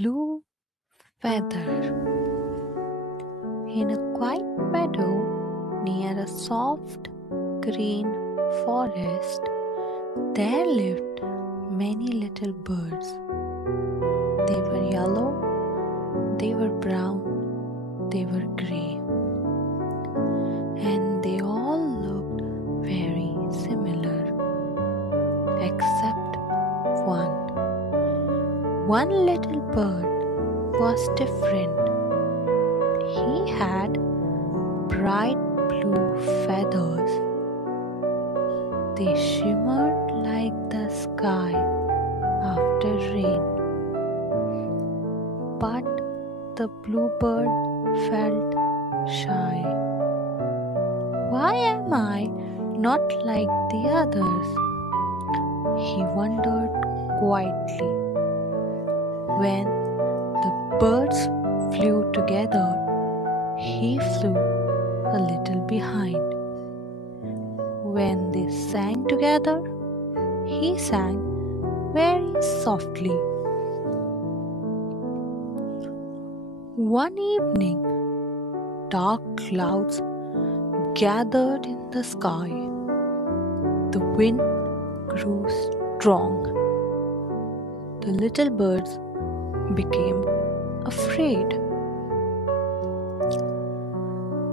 blue feather. In a quiet meadow near a soft green forest, there lived many little birds. They were yellow, they were brown, they were grey, and they all looked very similar except one. One little bird was different. He had bright blue feathers. They shimmered like the sky after rain. But the bluebird felt shy. Why am I not like the others? He wondered quietly. When the birds flew together, he flew a little behind. When they sang together, he sang very softly. One evening, dark clouds gathered in the sky. The wind grew strong. The little birds became afraid.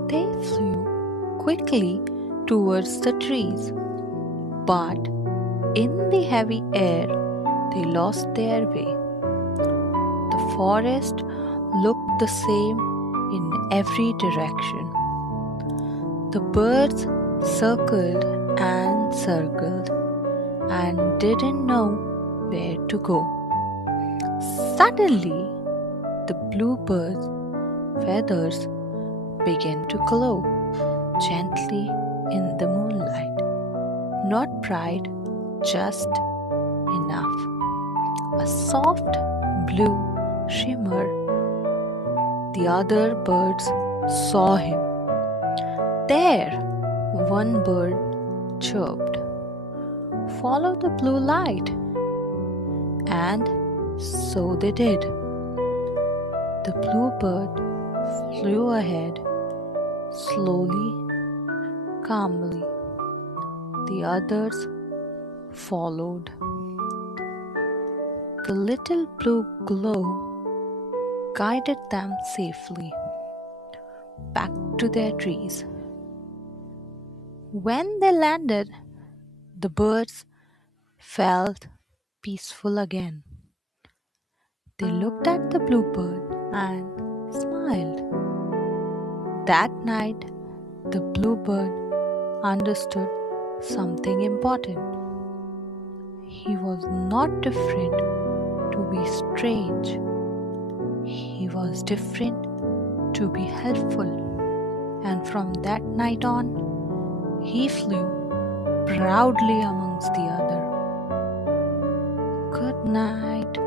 They flew quickly towards the trees, but in the heavy air they lost their way. The forest looked the same in every direction. The birds circled and circled and didn't know where to go. Suddenly, the bluebird's feathers began to glow gently in the moonlight. Not bright, just enough. A soft blue shimmer. The other birds saw him. There, one bird chirped, "Follow the blue light." And so they did. The bluebird flew ahead, slowly, calmly. The others followed. The little blue glow guided them safely back to their trees. When they landed, the birds felt peaceful again. They looked at the bluebird and smiled. That night, the bluebird understood something important. He was not different to be strange. He was different to be helpful. And from that night on, he flew proudly amongst the other. Good night.